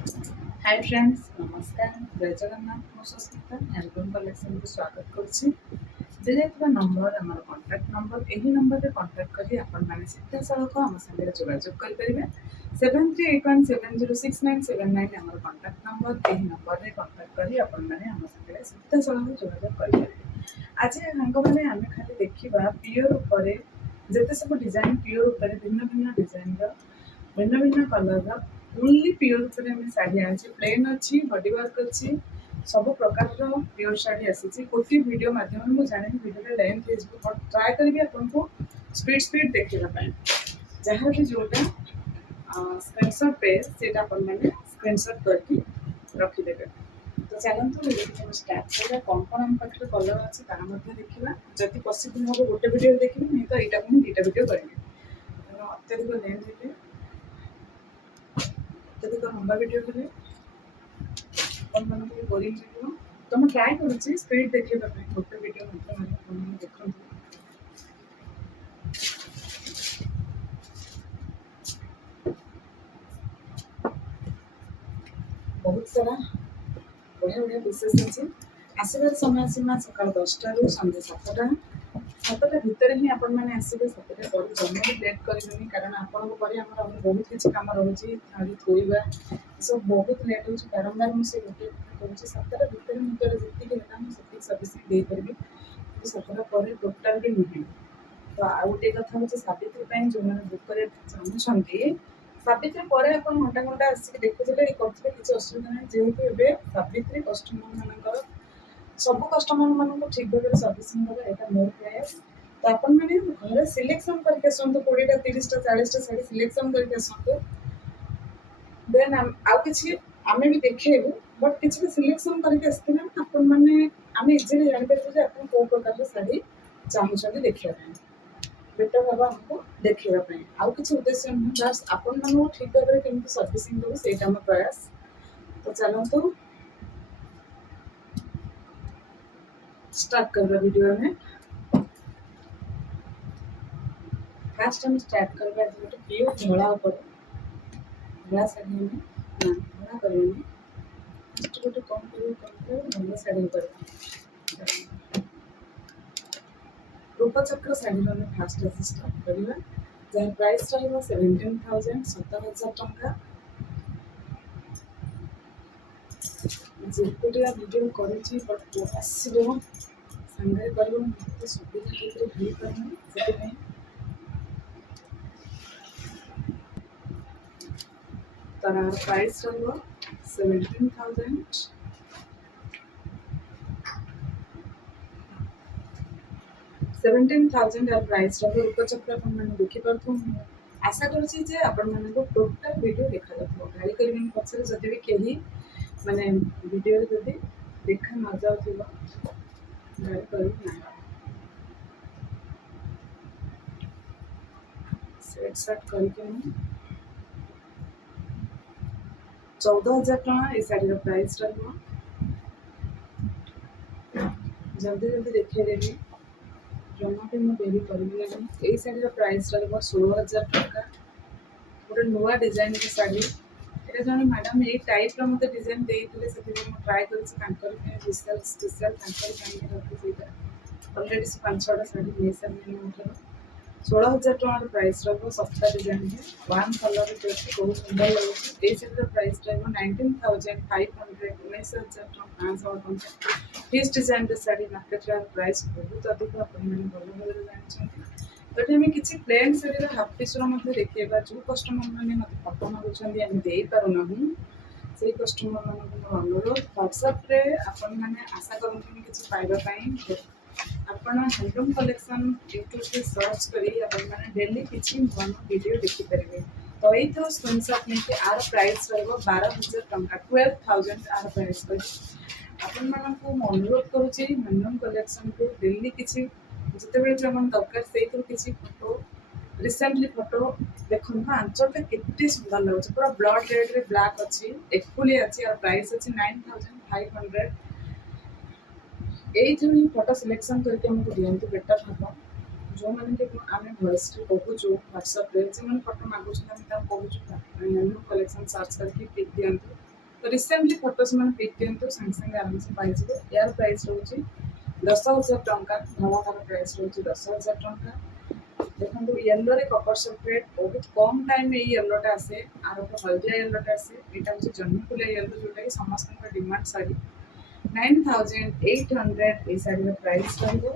Hi friends नमस्कार जय जगन्नाथ मो सस्मिता एल्बम कलेक्शन को स्वागत करुच्ची दिजाइथिबा नंबर आम कॉन्टैक्ट नंबर यही नंबर रे कॉन्टैक्ट करी आपण माने सीधा सड़क आम संगे जोगाजोग कर परिबे 7381706979 आम कॉन्टैक्ट नंबर यही नंबर रे कॉन्टैक्ट करी आपण माने आम संगे सीधा सड़क जोगाजोग कर परिबे आज सांग माने आमे खाली देखिबा पियोर ऊपर जेते सब डिजाइन पियोर ऊपर भिन्न भिन्न डिजाइन रो भिन्न भिन्न कलर रो ओनली पियोर ऊपर में साड़ी आनी प्लेन अच्छी बॉडी वर्क अच्छी सब प्रकार प्योर शाढ़ी आसी गोटे वीडियो माध्यम मुझे जानी वीडियो लेंथ हो ट्राए करी आपको स्पीड स्पीड देखा जहाँ भी जोटा स्क्रीनशॉट पे सेटा अपन मैंने स्क्रीनशॉट करके रखिदेवे तो चलते स्टार्ट करा कौन कौन आम पाखे कलर अच्छे देखा जदि पसिबल हम गोटे वीडियो देखिए नहीं तो यहाँ को दुटा वीडियो करेंगे अत्यधिक लेंथ है अत्यधिक लंबा वीडियो करें ଆପଣମାନଙ୍କୁ ବୋରିଂ ଲାଗିବ ତ ମୁଁ ଟ୍ରାଏ କରୁଛି ସ୍ପିଡ୍ ଦେଖିବା ପାଇଁ ଗୋଟେ ଭିଡ଼ିଓ ମାଧ୍ୟମରେ ଆପଣମାନେ ଦେଖନ୍ତୁ ବହୁତ ସାରା ବଢ଼ିଆ ବଢ଼ିଆ ବିଶେଷ ଅଛି ଆସିବାର ସମୟ ସୀମା ସକାଳ 10ଟାରୁ ସନ୍ଧ୍ୟା 7ଟା ଭିତରେ ହିଁ ଆପଣମାନେ ଆସିବେ 7ଟା ପରେ ଜମା ବି ଲେଟ୍ କରିବେନି କାରଣ ଆପଣଙ୍କ ପରେ ଆମର ବହୁତ କିଛି କାମ ରହୁଛି ଥାଳି ଥୋଇବା ଏସବୁ ବହୁତ ଲେଟ୍ ହେଉଛି ବାରମ୍ବାର ମୁଁ ସେ ଗୋଟିଏ କଥା କହୁଛି 7ଟା ଭିତରେ ମୁଁ ତୋର ଯେତିକି ହେଲା ମୁଁ ସେତିକି ସର୍ଭିସିଂ ଦେଇପାରିବି କିନ୍ତୁ 7ଟା ପରେ ଟୋଟାଲ୍ ବି ନୁହେଁ ତ ଆଉ ଗୋଟିଏ କଥା ହେଉଛି ସାବିତ୍ରୀ ପାଇଁ ଯେଉଁମାନେ ବୁକ୍ କରିବାକୁ ଚାହୁଁଛନ୍ତି ସାବିତ୍ରୀ ପରେ ଆପଣ ଘଣ୍ଟା ଘଣ୍ଟା ଆସିକି ଦେଖୁଥିଲେ କରୁଥିଲେ କିଛି ଅସୁବିଧା ନାହିଁ ଯେହେତୁ ଏବେ ସାବିତ୍ରୀ କଷ୍ଟମର ମାନଙ୍କର ସବୁ କଷ୍ଟମର ମାନଙ୍କୁ ଠିକ୍ ଭାବରେ ସର୍ଭିସିଂ ଦେବା ଏଇଟା ମୋର ପ୍ରୟାସ ତ ଆପଣମାନେ ଘରେ ସିଲେକ୍ସନ୍ କରିକି ଆସନ୍ତୁ 20ଟା 30ଟା 40ଟା ଶାଢ଼ୀ ସିଲେକ୍ସନ୍ କରିକି ଆସନ୍ତୁ ଦେନ୍ ଆଉ କିଛି ଆମେ ବି ଦେଖେଇବୁ ବଟ୍ କିଛି ସିଲେକ୍ସନ୍ କରିକି ଆସିଥିଲେ ଆପଣମାନେ ଆମେ ଇଜିଲି ଜାଣିପାରିବୁ ଯେ ଆପଣ କେଉଁ ପ୍ରକାରର ଶାଢ଼ୀ ଚାହୁଁଛନ୍ତି ଦେଖିବା ପାଇଁ ବେଟର୍ ହେବ ଆମକୁ ଦେଖେଇବା ପାଇଁ ଆଉ କିଛି ଉଦ୍ଦେଶ୍ୟ ନୁହେଁ ବାସ୍ ଆପଣମାନଙ୍କୁ ଠିକ୍ ଭାବରେ କେମିତି ସର୍ଭିସିଂ ଦେବୁ ସେଇଟା ଆମ ପ୍ରୟାସ ତ ଚାଲନ୍ତୁ स्टार्ट करवा वीडियो में फास्ट हम स्टार्ट करवा गोटे प्योर धड़ा ऊपर धड़ा शाढ़ी में ना धड़ा करें फास्ट गोटे कौन कर धड़ा शाढ़ी ऊपर रूपचक्र शाढ़ी में फास्ट आज स्टार्ट करवा जहाँ प्राइस रहा 17,000 17,000 टंका जेकोटिया वीडियो करुँची बट आसो सांगे कर मत सुविधा ठीक हो पारना से तार प्राइस रहा 17,000 17,000 प्राइस रहा रूपचक्र अपन देखिपे आशा करुँचे टोटाल वीडियो देखा जाऊ गाड़ी कर पचर जदि भी कहीं माने वीडियो जदि देखा न जाऊ गाड़ी कर सेट साट करके 14,000 टका ये शाढ़ी प्राइस रहा जल्दी जल्दी देखिए देवी जमा भी मुझे डेरी करी यही शाढ़ी प्राइस रहा 16,000 टका गोटे नुआ डिजाइन की शाढ़ी ये जन मैडम ये टाइप मत डिजाइन देते से ट्राए कर स्पेशल अलरेडी 5-6टा शाढ़ी नहीं सारे 16,000 टकर प्राइस रहा सस्ता डिजाइन है वन कलर बहुत सुंदर लगे ये शाढ़ी प्राइस रहा 19,500 19,500 fix design sari market price बहुत अधिक भल भाव जानते तो आम किसी प्लेन शाढ़ी हाफ टिश्यू देखा जो कस्टमर मैंने मत फटो मागुँच पारना से कस्टमर मान अनुरोध व्हाट्सएप्रे आपण मैंने आशा करते किसी पाइबापी आपण हैंडलूम कलेक्शन यूट्यूब से सर्च करी डेली किसी नुआ वीडियो देखिपारे तो ये तो स्क्रीनशॉट नहीं आर प्राइस रहा 12,000 टंका 12,000 आर प्राइस कर आपण मानक अनुरोध करुँची हैंडलूम कलेक्शन को डेली किसी जिते बड़े जो दरकार से किसी फोटो रिसेंटली फोटो देखो आंचलटा केते सुंदर लगे पूरा ब्लड रेड रे ब्लैक अच्छी एक्चुअली अच्छी और प्राइस अच्छी 9,500 यही फोटो सिलेक्शन करके हमको दिंतु बेटर हम जो मैंने आम भॉइस कहूँ व्हाट्सएप जो मैंने फोटो मागुँ कहूँ कलेक्शन सर्च करके पिक दिंतु तो रिसेंटली फोटो से पिक दिंतु संगे संगे आराम से पाइबे। यार प्राइस रोचे 10,000 टंका। धमाकार प्राइस रोचे 10,000 टंका। देखो येलो रे कपर सल्फेट बहुत कम टाइम ये येलोटा आसे आर गोटे हलदिया येलोटा आसे। यहाँ हूँ जन्म फुलिया येलो जोटा कि समस्त डिमांड शाढ़ी 9,800 ये शाढ़ी प्राइस रहिबो।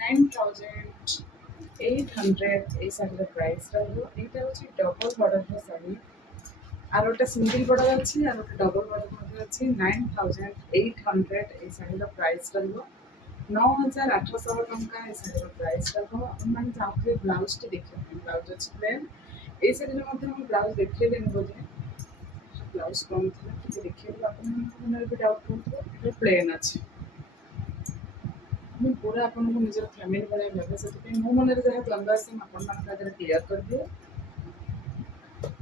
9,800 ये शाढ़ी प्राइस रहिबो। एटा हूँ डबल बॉर्डर शाढ़ी आर गोटे सिंगल बॉर्डर अच्छी आर गोटे डबल बॉर्डर अच्छी। 9,800 ये शाढ़ी प्राइस रहिबो। 9,800 टंका ये शाढ़ी प्राइस रहिबो। अपन चाहते ब्लाउज टी देखिए ब्लाउज अच्छी प्लेन ये शाढ़ी ब्लाउज देखिए बोधे ब्लाउज कौन थी देखिए मन भी डाउट हो प्लेन अच्छे मुझे पूरा आपको निजर फैमिली भाई लगे से मो मन जहाँ द्वंद्व आसे आगे क्लीयर कर दिए।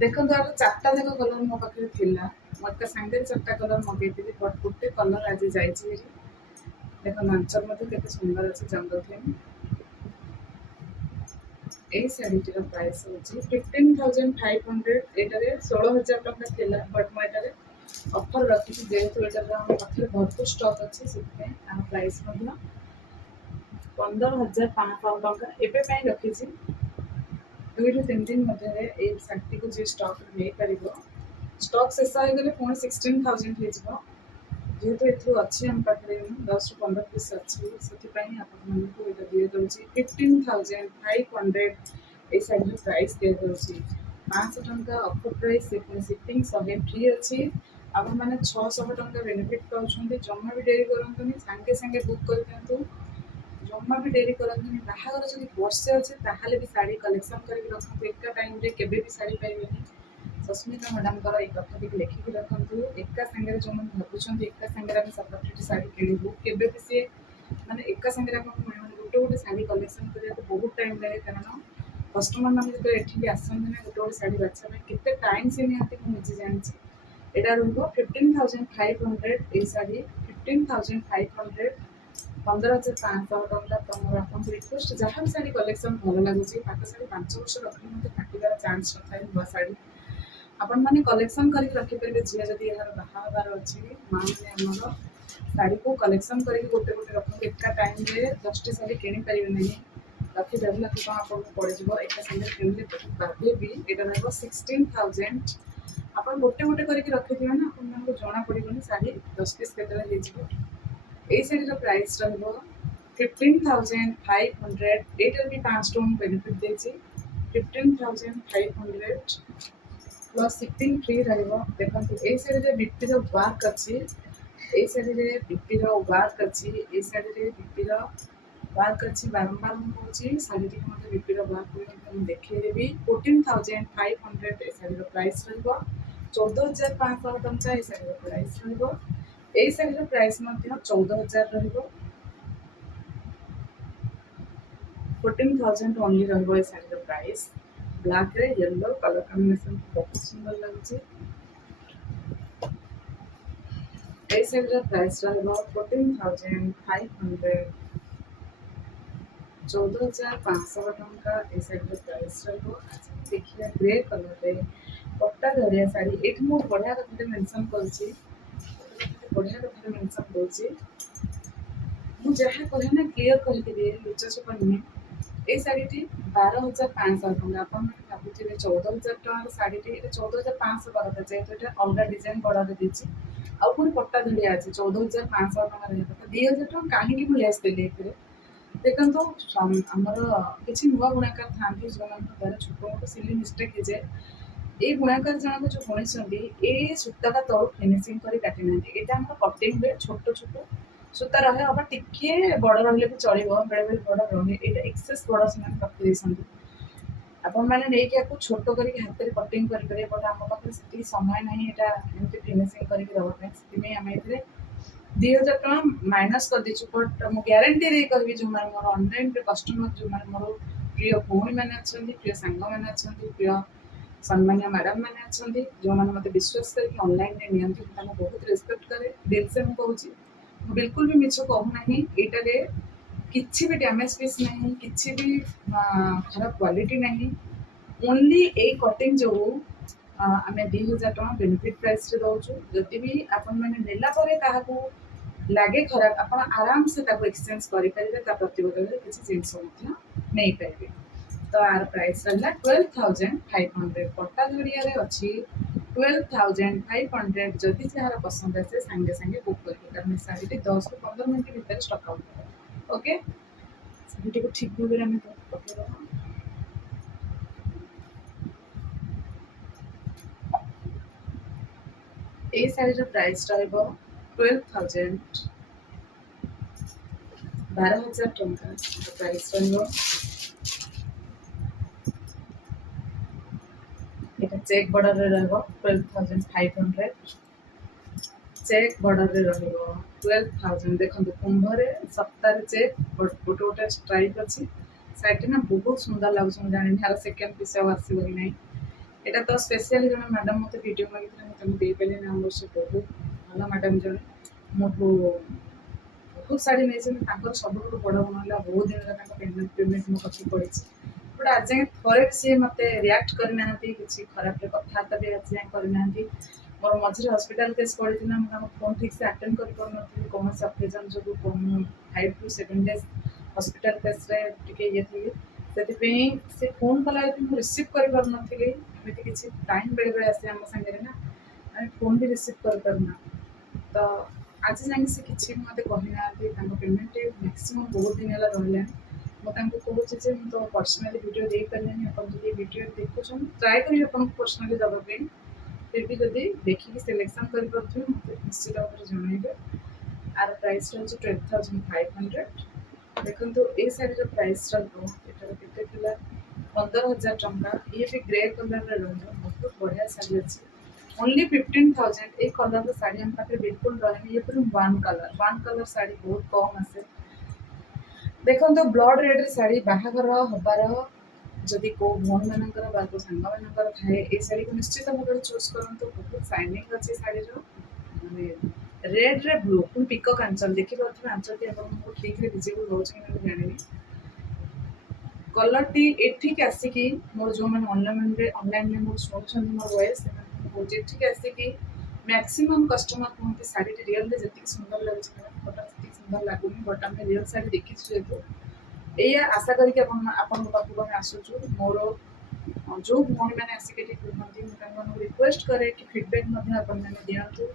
देखो यार चार्टा जाक कलर मो पाखे थिला मत सांगे चार्टा कलर मगेई बट गोटे कलर आज जाइए देखो नाचर मत सुंदर अच्छे जंगल थीम। ये शाढ़ीटर प्राइस हूँ 15,500। ये 16,000 टंका थिला बट मुझे ऑफर रखी जेहेतु यहाँ पाखे भरपूर स्टॉक अच्छे से प्राइस 15,500 टंका एवं रखी 2 ରୁ 3 दिन मध्य शाढ़ी को जी स्टॉक नहीं पार स्टॉक शेष हो गले पुणी 16,000 हो जेहेतु ये अच्छी आम पाखे 10 ରୁ 15 पीस अच्छी से आपको दिए दूसरी 15,500 ये शाढ़ी प्राइस दिए दूसरी 500 टंका ऑफर प्राइस शिपिंग 100 फ्री अच्छी। आपण मैंने 600 टंका बेनिफिट पाँच जमा भी डेरी करतुनि सांगे सांगे बुक कर दिंतु जमा भी डेरी करतुनि बाहागर जब वर्षे अच्छे ताहले भी शाढ़ी कलेक्शन करके रखु एका टाइम रे केबे भी शाढ़ी पाइबेनि। सस्मिता मैडम ये कथा टी लिखिक रखु एका सांगे जो भावुं एका सांगे 7-8 शाढ़ी किणु केबे भी सी माने एका सांगे गोटे गोटे शाढ़ी कलेक्शन करने बहुत टाइम लगे कारण कस्टमर मैंने जो ये आसती ना गोटे गोटे शाढ़ी बाछा केते टाइम से निहती मुझे जानी एटा रहिबो 15,500 ये शाढ़ी 15,500 15,500 टंका। तुम आपको रिक्वेस्ट जहाँ भी शाढ़ी कलेक्शन भल लगुच पाट शाढ़ी 5 वर्ष रखने मत फाटार चान्स न था नुआ शाढ़ी आपण मैंने कलेक्शन करके रखिपारे झील जदि यार बाहर अच्छी माँ मैंने आमर शाढ़ी को कलेक्शन करके गोटे गोटे रखते एका टाइम रे 10टी शाढ़ी किणी पारे नहीं लक्ष 1.5 लाख टका आपको पड़ो एका साइड किणले बादे भी यहाँ रहा 16,000 आप गोटे गोटे करके रखिथे ना आपको जना पड़ोनी शाढ़ी 10 पीस के ये शाढ़ी प्राइस रहा 15,500 ये भी 5 टन बेनिफिट देती 15,500 प्लस शिपिंग फ्री देखो ये शाढ़ी बीपीर वर्क अच्छी ये शाढ़ी बीपीर वर्क अच्छी ये शाढ़ी बीपीर वर्क अच्छी बारंबार मुझे शाढ़ी टी मतलब बीपीर वर्क देखी 14,500 ये शाढ़ी प्राइस रहा 14,500 टंका ये शाढ़ी प्राइस रहा ये शाढ़ी प्राइस 14,000 रहा 14,000 ओनली रहा ये शाढ़ी प्राइस ब्लैक रे येलो कलर कॉम्बिनेशन बहुत सुंदर लगे। ये शाढ़ी प्राइस रहा 14,500 14,500 टंका ये शाढ़ी प्राइस रहा। देखिए ग्रे कलर रे पट्टा धरिया शाढ़ी ये मुझे बढ़िया कथा मेंशन कर बढ़िया कथा मेंशन कर मुझे कहे ना क्लीयर कही लुचा छुपा नुहे ये शाढ़ी 12,500 टंका आप भावुए 14,000 टकर शाढ़ी 14,500 कथा जेहतु ये अलग डिजाइन बड़े देती आउ पुणी पट्टा धड़िया अच्छे 14,500 टका रहा कथा 2,000 टका कहीं लेस देली देखो आमर किसी नुआ बुणाकार था जो द्वारा छोट मोट सिली मिस्टेक हो जाए ये बुणाकार जन जो बुणी ये सूता तलू फिनिशिंग कर काटी ना यहाँ कटिंग छोट छोट सूता रहे अब टिके बड़ रही भी चलो बेले बेले बड़ रहे ये एक्सेस बड़ से रखी आपण मैंने छोट कर हाथ में कटिंग करेंगे बट आम पाखे से समय ना यहाँ फिनिशिंग करके आम 2,000 टका माइनस कर दीचु बट मु ग्यारंटी दे कहि जो मोर ऑनलाइन कस्टमर जो मोर प्रिय भौणी मैंने अच्छा प्रिय सांग मैंने अच्छा प्रिय सम्मानिया मैडम मैंने अच्छा जो मैंने मत विश्वास करके ऑनलाइन में नि बहुत रेस्पेक्ट करे दिल से मुझे बिल्कुल भी मिछ कहूना यहाँ किसी भी डैमेज पीस नहीं किसी भी खराब क्वालिटी नहीं ओनली ए कटिंग जो आम 2000 टका बेनिफिट प्राइस रे दौचु जदि भी आपण मैंने नेला परे काहाकू लगे खराब आप आराम से एक्सचेंज करेंगे प्रतिबदल किसी जिनस नहीं पारे तो आर प्राइस रहा 12,500 पट्टा जरिया अच्छी 12,500 जदि जार पसंद आसे सांगे सांगे बुक करेंगे कारण शाढ़ी 10 ରୁ 15 मिनट भितर स्टक आउट ओके शाढ़ी को ठीक भाव में पकड़ ये शाढ़ी प्राइस रहा 12,000 12,000 टंका प्राइस रहा चेक बॉर्डर रे रहबो 12,500 चेक बॉर्डर रे रहबो 12,000 देखंतु कुंभ रे सप्ताह रे चेक गोटे गोटे स्ट्राइप अछि साइड ना बहुत सुंदर लागु हम जानि हार सेकंड पीस आसीबो कि नै एटा तो स्पेशली जने मैडम मते वीडियो मागितले मते हम देई पेले ना हमर से बहुत भला मैडम जने मोठो बहुत साड़ी नै छै ताकर सब बड़ बनला बहुत दिन रा पेमेंट मो कथि पड़िछि बट आज जाए थोड़े सी मत रियाक्ट करना किसी खराब कथबार्ता भी आज जाए करना मोर मझे हस्पिटाल केस पड़ी फोन ठीक से अटेंड कर कौन अकेजन जो 5 to 7 days हस्पिटाल केस ये थी से फोन कला रिसीव कर एमती किसी टाइम बेले बेले आसे आम सागे ना आम फोन भी रिसीव कर पारना तो आज जाए से किसी मत कहना पेमेंट मैक्सीम बहुत दिन है रहा मुझे कहूँ तो पर्सनाली वीडियो दे पारे आप वीडियो देखुन ट्राए करेंगे आपको पर्सनाली देवाई फिर भी जब देखिए सिलेक्शन कर निश्चित भाव में जनइबे आर प्राइस रही 12,500 देखो ये शाढ़ी प्राइस रही 15,000 टंका ये भी ग्रे कलर रहा बहुत बढ़िया शाढ़ी अच्छी ओनली 15,000 ये कलर शाढ़ी हम पाखे बिल्कुल रहे ये पूरा वन कलर शाढ़ी बहुत कम आसे देखो तो ब्लड रेड शाढ़ी बाहागर हबार जदि को भौणी मानकर सांग मानकर थाए ये शाढ़ी को निश्चित भाव में चूज करूँ बहुत शाइनिंग अच्छी शाढ़ी माने रेड रे ब्लू पुणी पिकक आंचल देखी पारे आंचल टी आपको ठीक रे विजिबल रोचे कि जानी कलर टी एठिक आसिकी मोर जो मैंने ऑनलाइन में मोर सुनुछन मोर वॉइस बहुत एठिक आसिकी मैक्सिमम कस्टमर कहते शाढ़ी टी रियल जी सुंदर लगे फोटो जी सुंदर लगुनि बट आम रियल शाढ़ी देखी जेहतु या आशा करके पाखक आम आसुचु मोर जो भौणी मैंने आसिक कहते रिक्वेस्ट करे कि फीडबैक दिंतु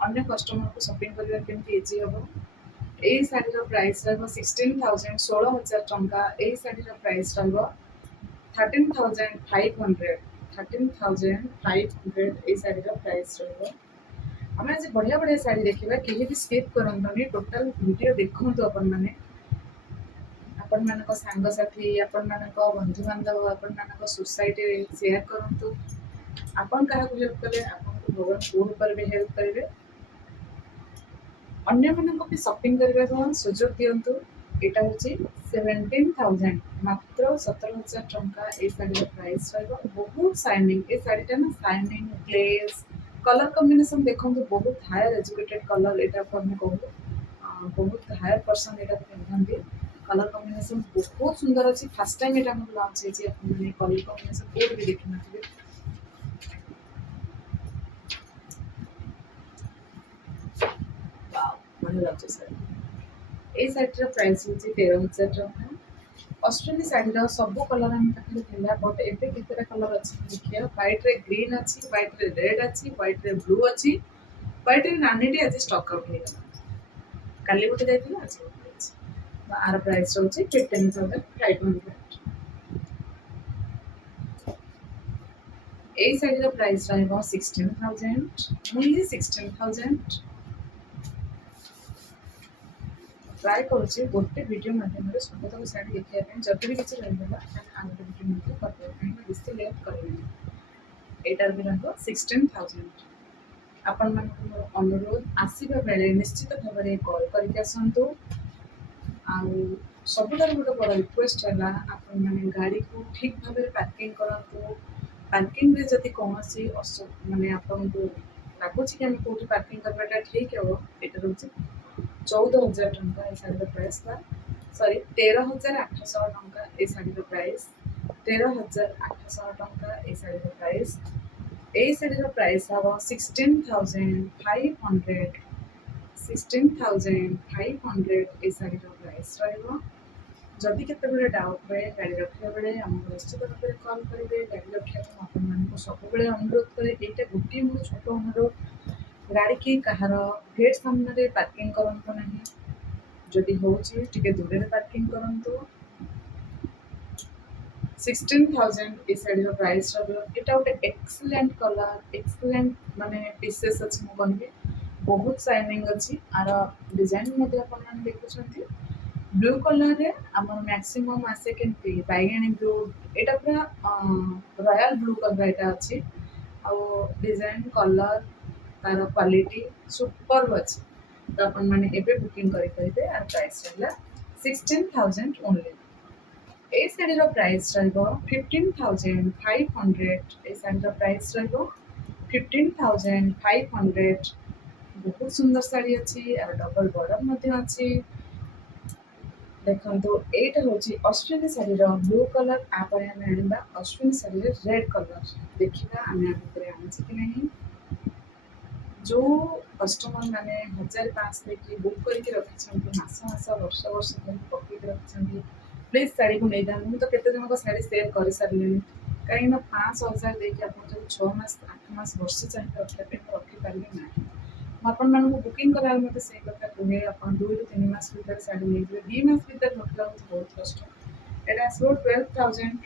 अन्य कस्टमर को शॉपिंग करने केमती इजी हम यही शाढ़ी प्राइस रहा 16,000 16,000 टंका यही शाढ़ी प्राइस रहा 13,500 13,500 ये शाढ़ी प्राइस रहा आम आज बढ़िया बढ़िया शाढ़ी देखा कहीं भी स्किप करनी टोटाल वीडियो देखूँ आपण मैंने आपण मान सांगसाथी आपण मान बंधु बांधव आपण मान सोसाइटी शेयर करूँ आपण क्या हेल्प कले आपको भगवान पूर्ण पर भी हेल्प करेंगे अन्य मानक भी शॉपिंग करने सुजोग दिंतु यहाँ हूँ 17,000 मात्र 17,000 टंका ये शाढ़ी प्राइस रहा बहुत शाइनिंग ये शाढ़ीटा ना शाइनिंग ग्लेज कलर कॉम्बिनेशन देखो बहुत हायर एजुकेटेड कलर यहाँ आम कहूँ बहुत हायर पर्सन यहाँ पिंधि कलर कॉम्बिनेशन बहुत सुंदर अच्छी फास्ट टाइम यहाँ लॉन्च होती कलर कॉम्बिनेशन कोड भी देखी नथिबे बढ़िया लगे शाढ़ी ये शाढ़ी प्राइस हूँ 13,000 टंका ऑस्ट्रेलिया शाढ़ी सब कलर आम पाखे था बट एवं केतटा कलर अच्छी देखिए व्हाइट रे ग्रीन अच्छी व्हाइट रे रेड अच्छी व्हाइट रे ब्लू अच्छी व्हाइट रे नानी आज स्टक आउट हो काली गोटे जाइए आज आर प्राइस रही 15,500 यही शाढ़ी प्राइस रहा 16,000 ओनली 16,000 ट्राए करुच्चे गोटे वीडियो मध्यम सबतक शाढ़ी देखा जब भी किसी रहीगला आगे वीडियो करें बेसी लेट करें यार भी रहा 16,000 आपण मान अनुरोध आसवा बेले निश्चित भाव में कॉल करके आसतु सब गोटे बड़ रिक्वेस्ट है आपण मैंने गाड़ी को ठीक भाव में पार्किंग करूँ पार्किंग जदि कौन मानने आपन को लगुच कि कौटी पार्किंग करवाटा ठीक है ये रोचे 14,000 टंका ये शाढ़ी प्राइस था सॉरी 13,800 टंका ये शाढ़ी प्राइस 13,800 टंका ये शाढ़ी प्राइस এই ଶାଢ଼ୀର ପ୍ରାଇସ୍ ହେବ 16,500 16,500 এই ଶାଢ଼ୀର ପ୍ରାଇସ୍ ରହିବ। ଯଦି କେତେବେଳେ ଡାଉଟ୍ ହୁଏ ଗାଡ଼ି ରଖିଲା ବେଳେ ଆମକୁ ନିଶ୍ଚିତ ଭାବରେ କଲ୍ କରିବେ। ଗାଡ଼ି ରଖିବାକୁ ମୁଁ ଆପଣମାନଙ୍କୁ ସବୁବେଳେ ଅନୁରୋଧ କରେ। ଏଇଟା ଗୋଟିଏ ମୋର ଛୋଟ ଅନୁରୋଧ, ଗାଡ଼ିକି କାହାର ଗେଟ୍ ସାମ୍ନାରେ ପାର୍କିଂ କରନ୍ତୁ ନାହିଁ। ଯଦି ହେଉଛି ଟିକେ ଦୂରରେ ପାର୍କିଂ କରନ୍ତୁ। 16,000 এই ଶାଢ଼ୀର ପ୍ରାଇସ୍ ରହିବ। ଏଇଟା ଗୋଟେ ଏକ୍ସଲେଣ୍ଟ କଲର୍, ଏକ୍ସଲେଣ୍ଟ ମାନେ ପିସେସ୍ ଅଛି ମୁଁ କହିବି। ବହୁତ ସାଇନିଂ ଅଛି। ଆର ଡିଜାଇନ୍ ମଧ୍ୟ ଆପଣମାନେ ଦେଖୁଛନ୍ତି। ବ୍ଲୁ କଲର୍ରେ ଆମର ମ୍ୟାକ୍ସିମମ୍ ଆସେ କେମିତି ବାଇଗଣୀ ବ୍ଲୁ, ଏଇଟା ପୁରା ରୟାଲ୍ ବ୍ଲୁ କଲର୍ ଏଇଟା ଅଛି। ଆଉ ଡିଜାଇନ୍ କଲର୍ ତାର କ୍ୱାଲିଟି ସୁପର୍ବ ଅଛି। ତ ଆପଣମାନେ ଏବେ ବୁକିଂ କରିପାରିବେ। ଆର ପ୍ରାଇସ୍ ରହିଲା 16,000 ଓନ୍ଲି। এই ଶାଢ଼ୀର ପ୍ରାଇସ୍ ରହିବ 15,500। এই ଶାଢ଼ୀର ପ୍ରାଇସ୍ ରହିବ 15,500। ବହୁତ ସୁନ୍ଦର ଶାଢ଼ୀ ଅଛି। ଆର ଡବଲ୍ ବର୍ଡର ମଧ୍ୟ ଅଛି। ଦେଖନ୍ତୁ ଏଇଟା ହେଉଛି ଅଶ୍ୱିନୀ ଶାଢ଼ୀର ବ୍ଲୁ କଲର୍। ଆପରେ ଆମେ ଆଣିବା ଅଶ୍ୱିନୀ ଶାଢ଼ୀରେ ରେଡ୍ କଲର୍। ଦେଖିବା ଆମେ ଆ ଭିତରେ ଆଣିଛେ କି ନାହିଁ। ଯେଉଁ କଷ୍ଟମର୍ ମାନେ 1,500 ଦେଇକି ବୁକ୍ କରିକି ରଖିଛନ୍ତି, ମାସ ମାସ ବର୍ଷ ବର୍ଷ ଧରି ପକେଇକି ରଖିଛନ୍ତି, ପ୍ଲିଜ୍ ଶାଢ଼ୀକୁ ନେଇଯାଆନ୍ତୁ। ମୁଁ ତ କେତେ ଜଣଙ୍କ ଶାଢ଼ୀ ସେଲ୍ କରିସାରିଲିଣି। କାହିଁକିନା 500-1,000 ଦେଇକି ଆପଣ ଯଦି 6 ମାସ 8 ମାସ ବର୍ଷେ ଚାହିଁବେ ରଖିବା ପାଇଁ ତ ରଖିପାରିବେ ନାହିଁ। ମୁଁ ଆପଣମାନଙ୍କୁ ବୁକିଂ କଲାବେଳେ ମୋତେ ସେଇ କଥା କୁହେ, ଆପଣ 2ରୁ 3 ମାସ ଭିତରେ ଶାଢ଼ୀ ନେଇଯିବେ। 2 ମାସ ଭିତରେ ରଖିଲା ହେଉଛି ବହୁତ କଷ୍ଟ। ଏଇଟା ଆସିବ 12,000